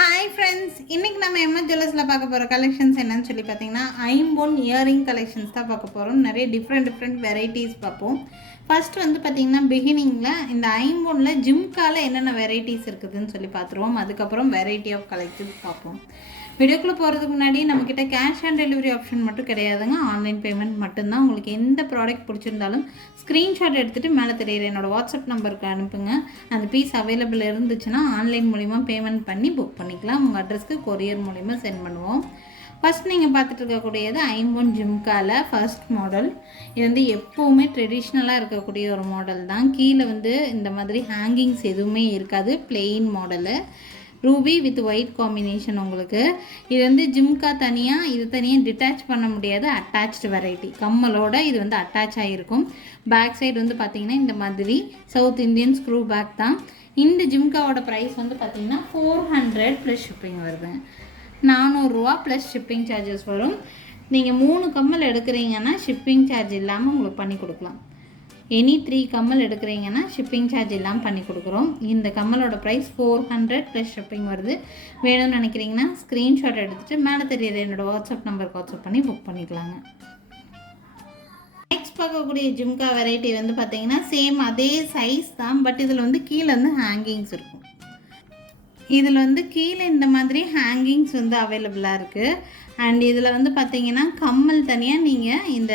Hi friends, இன்றைக்கி நம்ம MS ஜுவல்லர்ஸில் பார்க்க போகிற கலெக்ஷன்ஸ் என்னன்னு சொல்லி பார்த்தீங்கன்னா ஐம்பொன் இயரிங் கலெக்ஷன்ஸ் தான் பார்க்க போகிறோம். நிறைய டிஃப்ரெண்ட் வெரைட்டிஸ் பார்ப்போம். ஃபர்ஸ்ட் வந்து பார்த்திங்கன்னா பிகினிங்கில் இந்த ஐம்பொனில் ஜிம்காவில் என்னென்ன வெரைட்டிஸ் இருக்குதுன்னு சொல்லி பார்த்துருவோம். அதுக்கப்புறம் வெரைட்டி ஆஃப் கலெக்ஷன்ஸ் பார்ப்போம். வீடியோக்குள்ளே போகிறதுக்கு முன்னாடி நம்மக்கிட்ட கேஷ் ஆன் டெலிவரி ஆப்ஷன் மட்டும் கிடையாதுங்க. ஆன்லைன் பேமெண்ட் மட்டும்தான். உங்களுக்கு எந்த ப்ராடக்ட் பிடிச்சிருந்தாலும் ஸ்க்ரீன்ஷாட் எடுத்துகிட்டு மேலே தெரியுற என்னோடய வாட்ஸ்அப் நம்பருக்கு அனுப்புங்க. அந்த பீஸ் அவைலபிள் இருந்துச்சுன்னா ஆன்லைன் மூலிமா பேமெண்ட் பண்ணி புக் பண்ணிக்கலாம். உங்கள் அட்ரஸ்க்கு கொரியர் மூலிமா சென்ட் பண்ணுவோம். ஃபஸ்ட் நீங்கள் பார்த்துட்டு இருக்கக்கூடியது ஐம்பொன் ஜிம்காவில் ஃபர்ஸ்ட் மாடல். இது வந்து எப்போவுமே ட்ரெடிஷ்னலாக இருக்கக்கூடிய ஒரு மாடல் தான். கீழே வந்து இந்த மாதிரி ஹேங்கிங்ஸ் எதுவுமே இருக்காது. Plain model, Ruby with white combination. உங்களுக்கு இது வந்து ஜிம்கா தனியாக, இது தனியாக டிட்டாச் பண்ண முடியாது. அட்டாச்டு வெரைட்டி கம்மலோட இது வந்து அட்டாச் ஆகிருக்கும். பேக் சைடு வந்து பார்த்திங்கன்னா இந்த மாதிரி சவுத் இந்தியன் ஸ்க்ரூ பேக் தான். இந்த ஜிம்காவோட ப்ரைஸ் வந்து பார்த்திங்கன்னா 400 ப்ளஸ் ஷிப்பிங் வருதுங்க. 400 ரூபா ப்ளஸ் ஷிப்பிங் சார்ஜஸ் வரும். நீங்கள் 3 கம்மல் எடுக்கிறீங்கன்னா ஷிப்பிங் சார்ஜ் இல்லாமல் உங்களுக்கு பண்ணி கொடுக்கலாம். எனி 3 கம்மல் எடுக்கிறீங்கன்னா ஷிப்பிங் சார்ஜ் இல்லாமல் பண்ணி கொடுக்குறோம். இந்த கம்மலோட ப்ரைஸ் 400 ப்ளஸ் ஷிப்பிங் வருது. வேணும்னு நினைக்கிறீங்கன்னா ஸ்க்ரீன்ஷாட் எடுத்துகிட்டு மேலே தெரியுற என்னோடய வாட்ஸ்அப் நம்பருக்கு வாட்ஸ்அப் பண்ணி புக் பண்ணிக்கலாங்க. நெக்ஸ்ட் பார்க்கக்கூடிய ஜிம்கா வெரைட்டி வந்து பார்த்திங்கன்னா சேம் அதே சைஸ் தான். பட் இதில் வந்து கீழே வந்து ஹேங்கிங்ஸ் இருக்கும். இதில் வந்து கீழே இந்த மாதிரி ஹேங்கிங்ஸ் வந்து அவைலபிளாக இருக்குது. அண்ட் இதில் வந்து பார்த்திங்கன்னா கம்மல் தனியாக, நீங்கள் இந்த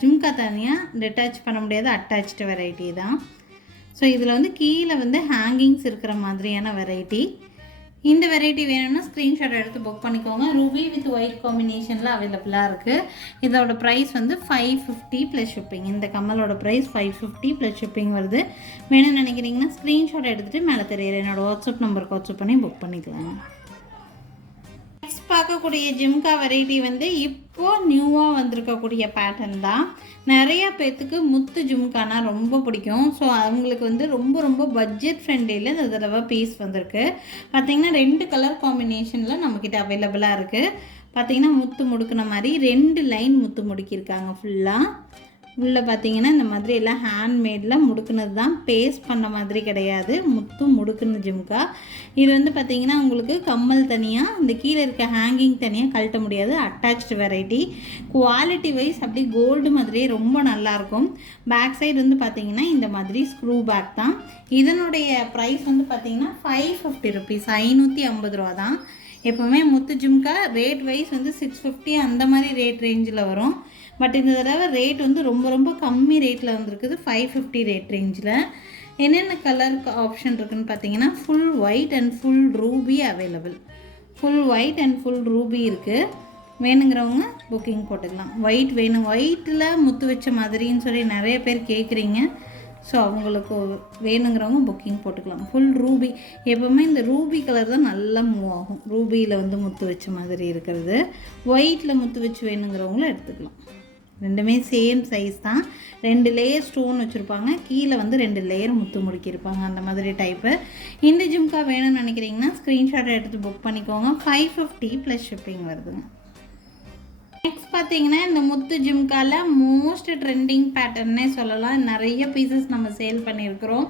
ஜும்கா தனியாக டிட்டாச் பண்ண முடியாது. அட்டாச்டு வெரைட்டி தான். ஸோ இதில் வந்து கீழே வந்து ஹேங்கிங்ஸ் இருக்கிற மாதிரியான வெரைட்டி. இந்த வெரைட்டி வேணும்னா ஸ்க்ரீன்ஷாட் எடுத்து புக் பண்ணிக்கோங்க. ரூபி வித் ஒயிட் காம்பினேஷனில் அவைலபிளாக இருக்குது. இதோட ப்ரைஸ் வந்து 550 ப்ளஸ் ஷிப்பிங். இந்த கம்மலோட ப்ரைஸ் 550 ப்ளஸ் ஷிப்பிங் வருது. வேணும்னு நினைக்கிறீங்கன்னா ஸ்க்ரீன்ஷாட் எடுத்துகிட்டு மேலே தெரியுற என்னோடய வாட்ஸ்அப் நம்பருக்கு வாட்ஸ்அப் பண்ணி புக் பண்ணிக்கலாங்க. நெக்ஸ்ட் பார்க்கக்கூடிய ஜிம்கா வெரைட்டி வந்து இப்போது நியூவாக வந்திருக்கக்கூடிய பேட்டர்ன் தான். நிறைய பேர்த்துக்கு முத்து ஜிம்கானா ரொம்ப பிடிக்கும். ஸோ அவங்களுக்கு வந்து ரொம்ப பட்ஜெட் ஃப்ரெண்ட்லியில் இந்த தடவை பீஸ் வந்திருக்கு. பார்த்திங்கன்னா 2 கலர் காம்பினேஷனில் நம்மக்கிட்ட அவைலபிளாக இருக்குது. பார்த்திங்கன்னா முத்து முடுக்கின மாதிரி 2 லைன் முத்து முடுக்கியிருக்காங்க ஃபுல்லாக. உள்ளே பார்த்திங்கன்னா இந்த மாதிரி எல்லாம் ஹேண்ட்மேடில் முடுக்குனது தான். பேஸ்ட் பண்ண மாதிரி கிடையாது. முத்து முடுக்குன ஜிம்கா. இது வந்து பார்த்திங்கன்னா உங்களுக்கு கம்மல் தனியாக, இந்த கீழே இருக்க ஹேங்கிங் தனியாக கழட்ட முடியாது. Attached variety. குவாலிட்டி வைஸ் அப்படி கோல்டு மாதிரியே ரொம்ப நல்லாயிருக்கும். பேக் சைடு வந்து பார்த்திங்கன்னா இந்த மாதிரி ஸ்க்ரூ பேக் தான். இதனுடைய ப்ரைஸ் வந்து பார்த்திங்கன்னா 550 ருபீஸ், 550 ரூபா தான். எப்போவுமே முத்து ஜிம்கா ரேட் வைஸ் வந்து 650 அந்த மாதிரி ரேட் ரேஞ்சில் வரும். பட் இந்த தடவை ரேட் வந்து ரொம்ப கம்மி ரேட்டில் வந்துருக்குது. 550 ரேட் ரேஞ்சில். என்னென்ன கலர் ஆப்ஷன் இருக்குதுன்னு பார்த்தீங்கன்னா full white and full Ruby available. Full white and full Ruby இருக்குது. வேணுங்கிறவங்க புக்கிங் போட்டுக்கலாம். ஒயிட் வேணும், ஒயிட்டில் முத்து வச்ச மாதிரின்னு சொல்லி நிறைய பேர் கேட்குறீங்க. ஸோ அவங்களுக்கு வேணுங்கிறவங்க புக்கிங் போட்டுக்கலாம். Full Ruby. எப்போவுமே இந்த ரூபி கலர் தான் நல்லா மூவ் ஆகும். ரூபியில் வந்து முத்து வச்ச மாதிரி இருக்கிறது. ஒயிட்டில் முத்து வச்சு வேணுங்கிறவங்களும் எடுத்துக்கலாம். ரெண்டுமே சேம் சைஸ் தான். 2 லேயர் ஸ்டோன் வச்சுருப்பாங்க. கீழே வந்து 2 லேயர் முத்து முடுக்கியிருப்பாங்க. அந்த மாதிரி டைப்பு. இந்த ஜிம்கா வேணும்னு நினைக்கிறீங்கன்னா ஸ்க்ரீன்ஷாட் எடுத்து புக் பண்ணிக்கோங்க. 550 ப்ளஸ் ஷிப்பிங் வருதுங்க. நெக்ஸ்ட் பார்த்தீங்கன்னா இந்த முத்து ஜிம்காவில் மோஸ்ட் ட்ரெண்டிங் பேட்டர்னே சொல்லலாம். நிறைய பீசஸ் நம்ம சேல் பண்ணியிருக்கிறோம்.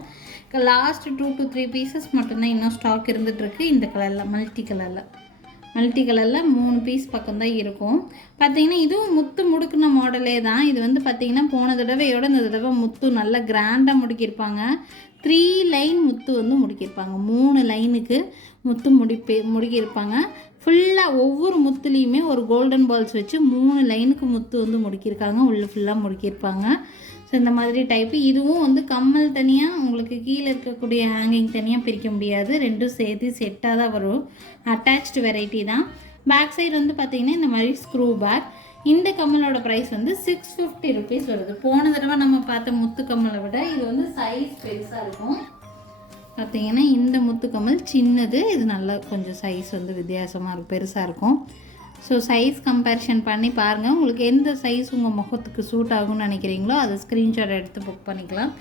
லாஸ்ட் 2 to 3 பீசஸ் மட்டும்தான் இன்னும் ஸ்டாக் இருந்துகிட்ருக்கு. இந்த கலரில் மல்டி கலரில் 3 பீஸ் பக்கம்தான் இருக்கும். பார்த்திங்கன்னா இதுவும் முத்து முடுக்குன மாடலே தான். இது வந்து பார்த்திங்கன்னா போன தடவையோட இந்த தடவை முத்து நல்லா கிராண்டாக முடுக்கியிருப்பாங்க. 3 லைன் முத்து வந்து முடுக்கியிருப்பாங்க. 3 லைனுக்கு முத்து முடுக்கியிருப்பாங்க. ஃபுல்லாக ஒவ்வொரு முத்துலேயுமே ஒரு கோல்டன் பால்ஸ் வச்சு 3 லைனுக்கு முத்து வந்து முடுக்கியிருக்காங்க. உள்ளே ஃபுல்லாக முடுக்கியிருப்பாங்க. ஸோ இந்த மாதிரி டைப்பு. இதுவும் வந்து கம்மல் தனியாக, உங்களுக்கு கீழே இருக்கக்கூடிய ஹேங்கிங் தனியாக பிரிக்க முடியாது. ரெண்டும் சேர்த்து செட்டாக தான் வரும். அட்டாச்டு வெரைட்டி தான். பேக் சைடு வந்து பார்த்திங்கன்னா இந்த மாதிரி ஸ்க்ரூ பேக். இந்த கம்மலோட ப்ரைஸ் வந்து 650 ருபீஸ் வருது. போன தடவை நம்ம பார்த்த முத்து கம்மலை விட இது வந்து சைஸ் பெருசாக இருக்கும். பார்த்திங்கன்னா இந்த முத்து கம்மல் சின்னது, இது நல்லா கொஞ்சம் சைஸ் வந்து வித்தியாசமாக இருக்கும், பெருசாக இருக்கும். ஸோ சைஸ் கம்பேரிஷன் பண்ணி பாருங்கள். உங்களுக்கு எந்த சைஸ் உங்கள் முகத்துக்கு சூட் ஆகும்னு நினைக்கிறீங்களோ அதை ஸ்க்ரீன்ஷாட் எடுத்து புக் பண்ணிக்கலாம்.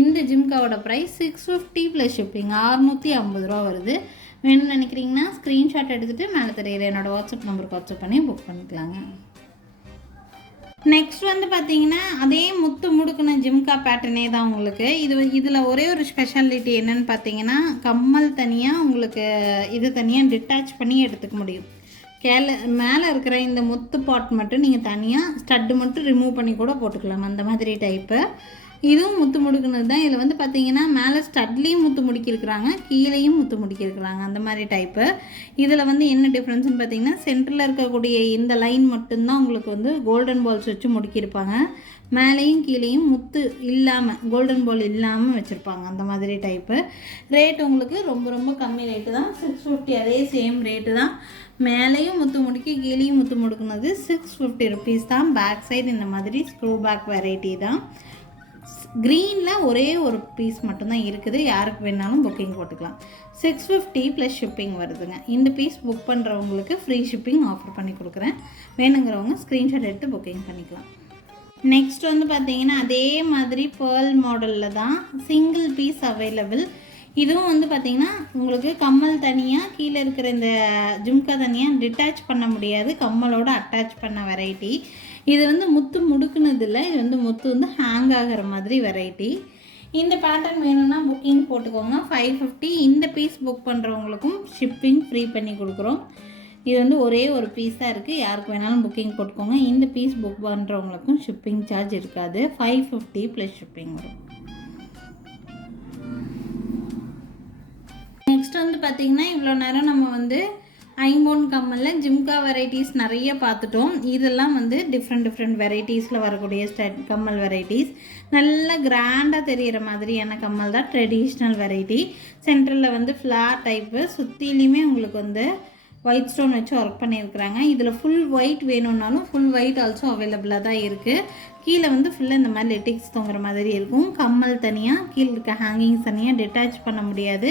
இந்த ஜிம்காவோட ப்ரைஸ் 650 ப்ளஸ் ஷிப்பிங், 650 ரூபா வருது. வேணும்னு நினைக்கிறீங்கன்னா ஸ்க்ரீன்ஷாட் எடுத்துகிட்டு மேலே தெரியுற என்னோடய வாட்ஸ்அப் நம்பருக்கு வாட்ஸ்அப் பண்ணி புக் பண்ணிக்கலாங்க. நெக்ஸ்ட் வந்து பார்த்தீங்கன்னா அதே முத்து முடுக்குன ஜிம்கா பேட்டர்னே தான் உங்களுக்கு. இதில் ஒரே ஒரு ஸ்பெஷாலிட்டி என்னென்னு பார்த்தீங்கன்னா, கம்மல் தனியாக உங்களுக்கு இது தனியாக டிட்டாச் பண்ணி எடுத்துக்க முடியும். மேலே இருக்கிற இந்த முத்து பாட் மட்டும் நீங்கள் தனியாக ஸ்டட்டு மட்டும் ரிமூவ் பண்ணி கூட போட்டுக்கலாம். அந்த மாதிரி டைப்பு. இதுவும் முத்து முடுக்குனது தான். இதில் வந்து பார்த்தீங்கன்னா மேலே ஸ்டட்லேயும் முத்து முடுக்கியிருக்கிறாங்க, கீழேயும் முத்து முடுக்கியிருக்கிறாங்க. அந்த மாதிரி டைப்பு. இதில் வந்து என்ன டிஃப்ரென்ஸ்னு பார்த்தீங்கன்னா, சென்டரில் இருக்கக்கூடிய இந்த லைன் மட்டும்தான் உங்களுக்கு வந்து கோல்டன் பால்ஸ் வச்சு முடுக்கியிருப்பாங்க. மேலேயும் கீழேயும் முத்து இல்லாமல், கோல்டன் பால் இல்லாமல் வச்சுருப்பாங்க. அந்த மாதிரி டைப்பு. ரேட் உங்களுக்கு ரொம்ப ரொம்ப கம்மி ரேட்டு தான். 650. அதே சேம் ரேட்டு தான். மேலேயும் முத்து முடுக்கி கீழேயும் முத்து முடுக்குனது 650 ருபீஸ் தான். பேக் சைடு இந்த மாதிரி ஸ்க்ரூ பேக் வெரைட்டி தான். க்ரீனில் ஒரே ஒரு பீஸ் மட்டும்தான் இருக்குது. யாருக்கு வேணாலும் புக்கிங் போட்டுக்கலாம். 650 ப்ளஸ் ஷிப்பிங் வருதுங்க. இந்த பீஸ் புக் பண்ணுறவங்களுக்கு ஃப்ரீ ஷிப்பிங் ஆஃபர் பண்ணி கொடுக்குறேன். வேணுங்கிறவங்க ஸ்க்ரீன்ஷாட் எடுத்து புக்கிங் பண்ணிக்கலாம். நெக்ஸ்ட் வந்து பார்த்தீங்கன்னா அதே மாதிரி பேர்ல் மாடலில் தான் சிங்கிள் பீஸ் அவைலபிள். இதுவும் வந்து பார்த்திங்கன்னா உங்களுக்கு கம்மல் தனியாக, கீழே இருக்கிற இந்த ஜும்கா தனியாக டிட்டாச் பண்ண முடியாது, கம்மலோடு அட்டாச் பண்ண வெரைட்டி. இது வந்து முத்து முடுக்குனது இல்லை, இது வந்து முத்து வந்து ஹேங் ஆகிற மாதிரி வெரைட்டி. இந்த பேட்டர்ன் வேணும்னா புக்கிங் போட்டுக்கோங்க. 550. இந்த பீஸ் புக் பண்ணுறவங்களுக்கும் ஷிப்பிங் ஃப்ரீ பண்ணி கொடுக்குறோம். இது வந்து ஒரே ஒரு பீஸ் தான் இருக்குது. யாருக்கு வேணாலும் புக்கிங் போட்டுக்கோங்க. இந்த பீஸ் புக் பண்ணுறவங்களுக்கும் ஷிப்பிங் சார்ஜ் இருக்காது. 550 ப்ளஸ் ஷிப்பிங் வரும். நெக்ஸ்ட் வந்து பார்த்திங்கன்னா இவ்வளோ நேரம் நம்ம வந்து ஐம்பொன் கம்மலில் ஜிம்கா வெரைட்டிஸ் நிறைய பார்த்துட்டோம். இதெல்லாம் வந்து டிஃப்ரெண்ட் வெரைட்டிஸில் வரக்கூடிய கம்மல் வெரைட்டிஸ். நல்லா கிராண்டாக தெரிகிற மாதிரியான கம்மல் தான் ட்ரெடிஷ்னல் வெரைட்டி. சென்டரில் வந்து ஃப்ளார் டைப்பு, சுற்றிலையுமே உங்களுக்கு வந்து ஒயிட் ஸ்டோன் வச்சு ஒர்க் பண்ணியிருக்கிறாங்க. இதில் ஃபுல் ஒயிட் வேணும்னாலும் ஃபுல் ஒயிட் ஆல்சோ அவைலபிளாக தான் இருக்குது. கீழே வந்து ஃபுல்லாக இந்த மாதிரி லெட்டிக்ஸ் தொங்குற மாதிரி இருக்கும். கம்மல் தனியாக, கீழே இருக்க ஹேங்கிங்ஸ் தனியாக டிட்டாச் பண்ண முடியாது.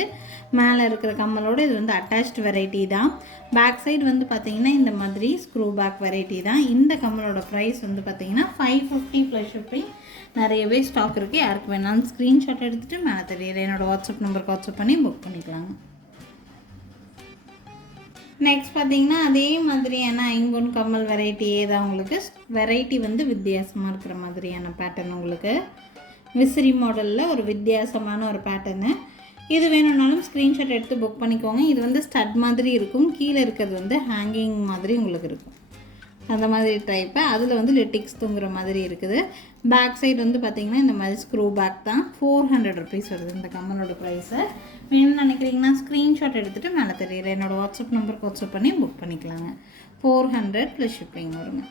மேலே இருக்கிற கம்மலோடு இது வந்து அட்டாச்டு வெரைட்டி தான். பேக் சைடு வந்து பார்த்திங்கன்னா இந்த மாதிரி ஸ்க்ரூ பேக் வெரைட்டி தான். இந்த கம்மலோட ப்ரைஸ் வந்து பார்த்திங்கன்னா 550 ப்ளஸ் ஷிப்பிங். நிறையவே ஸ்டாக் இருக்குது. யாருக்கு வேணாலும் ஸ்க்ரீன்ஷாட் எடுத்துகிட்டு மேலே தெரியுது என்னோடய வாட்ஸ்அப் நம்பருக்கு வாட்ஸ்அப் பண்ணி புக் பண்ணிக்கலாங்க. நெக்ஸ்ட் பார்த்திங்கன்னா அதே மாதிரியான ஐம்பொன் கம்மல் வெரைட்டியே தான். உங்களுக்கு வெரைட்டி வந்து வித்தியாசமாக இருக்கிற மாதிரியான பேட்டர்ன். உங்களுக்கு விசிறி மாடலில் ஒரு வித்தியாசமான ஒரு பேட்டர்னு. இது வேணும்னாலும் ஸ்க்ரீன்ஷாட் எடுத்து புக் பண்ணிக்கோங்க. இது வந்து ஸ்டட் மாதிரி இருக்கும். கீழே இருக்கிறது வந்து ஹேங்கிங் மாதிரி உங்களுக்கு இருக்கும். அந்த மாதிரி டைப்பு. அதில் வந்து லெட்டிக்ஸ் தொங்குற மாதிரி இருக்குது. பேக் சைடு வந்து பார்த்திங்கன்னா இந்த மாதிரி ஸ்க்ரூ பேக் தான். 400 ருபீஸ் வருது இந்த கம்மலோட ப்ரைஸை. வேணும்னு நினைக்கிறீங்கன்னா ஸ்க்ரீன்ஷாட் எடுத்துகிட்டு மேலே தெரியல என்னோடய வாட்ஸ்அப் நம்பருக்கு வாட்ஸ்அப் பண்ணி புக் பண்ணிக்கலாங்க. 400 ப்ளஸ் ஷிப்பிங் வருங்க.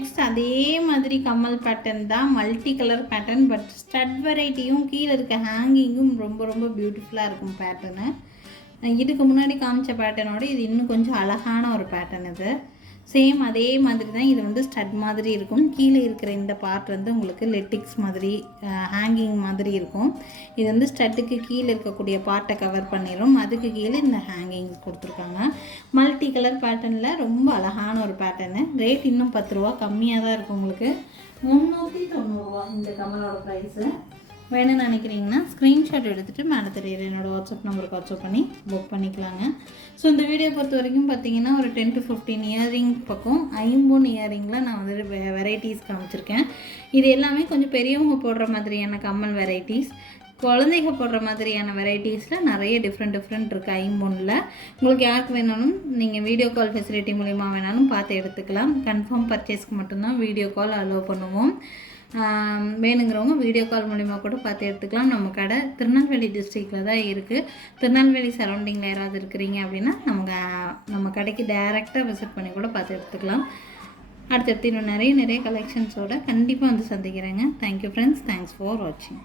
நெக்ஸ்ட் அதே மாதிரி கம்மல் பேட்டர்ன் தான். Multi colour pattern. But stud வெரைட்டியும் கீழே இருக்க ஹேங்கிங்கும் ரொம்ப ரொம்ப பியூட்டிஃபுல்லாக இருக்கும் பேட்டர்னு. இதுக்கு முன்னாடி காமிச்ச பேட்டர்னோட இது இன்னும் கொஞ்சம் அழகான ஒரு பேட்டர்ன். இது சேம் அதே மாதிரி தான். இது வந்து ஸ்டட் மாதிரி இருக்கும். கீழே இருக்கிற இந்த பார்ட் வந்து உங்களுக்கு லெட்டிக்ஸ் மாதிரி ஹேங்கிங் மாதிரி இருக்கும். இது வந்து ஸ்டட்டுக்கு கீழே இருக்கக்கூடிய பார்ட்டை கவர் பண்ணிடும். அதுக்கு கீழே இந்த ஹேங்கிங்ஸ் கொடுத்துருக்காங்க. மல்டி கலர் பேட்டர்னில் ரொம்ப அழகான ஒரு பேட்டர்னு. ரேட் இன்னும் 10 ரூபா கம்மியாக தான் இருக்கும். உங்களுக்கு 390 ரூபா இந்த கம்மலோட ப்ரைஸு. வேணும்னு நினைக்கிறீங்கன்னா ஸ்க்ரீன்ஷாட் எடுத்துகிட்டு மேலே தெரியுற என்னோடய வாட்ஸ்அப் நம்பருக்கு வாட்ஸ்அப் பண்ணி புக் பண்ணிக்கலாங்க. ஸோ இந்த வீடியோ பொறுத்த வரைக்கும் பார்த்திங்கன்னா ஒரு 10 to 15 இயரிங் பக்கம் ஐம்பொன் இயரிங்கில் நான் வந்து வெரைட்டிஸ் காமிச்சிருக்கேன். இது எல்லாமே கொஞ்சம் பெரியவங்க போடுற மாதிரியான கம்மல் வெரைட்டிஸ். குழந்தைங்க போடுற மாதிரியான வெரைட்டிஸில் நிறைய டிஃப்ரெண்ட் இருக்குது ஐம்பொன்னில். உங்களுக்கு யாருக்கு வேணாலும் நீங்கள் வீடியோ கால் ஃபெசிலிட்டி மூலிமா வேணாலும் பார்த்து எடுத்துக்கலாம். கன்ஃபார்ம் பர்ச்சேஸ்க்கு மட்டும்தான் வீடியோ கால் அலோவ் பண்ணுவோம். வேணுங்கிறவங்க வீடியோ கால் மூலிமா கூட பார்த்து எடுத்துக்கலாம். நம்ம கடை திருநெல்வேலி டிஸ்ட்ரிக்டில் தான் இருக்குது. திருநெல்வேலி சரௌண்டிங்கில் யாராவது இருக்கிறீங்க அப்படின்னா நம்ம கடைக்கு டைரெக்டாக விசிட் பண்ணி கூட பார்த்து எடுத்துக்கலாம். அடுத்தடுத்து இன்னும் நிறைய கலெக்ஷன்ஸோடு கண்டிப்பாக வந்து சந்திக்கிறேங்க. Thank you friends. தேங்க்ஸ் ஃபார் வாட்சிங்.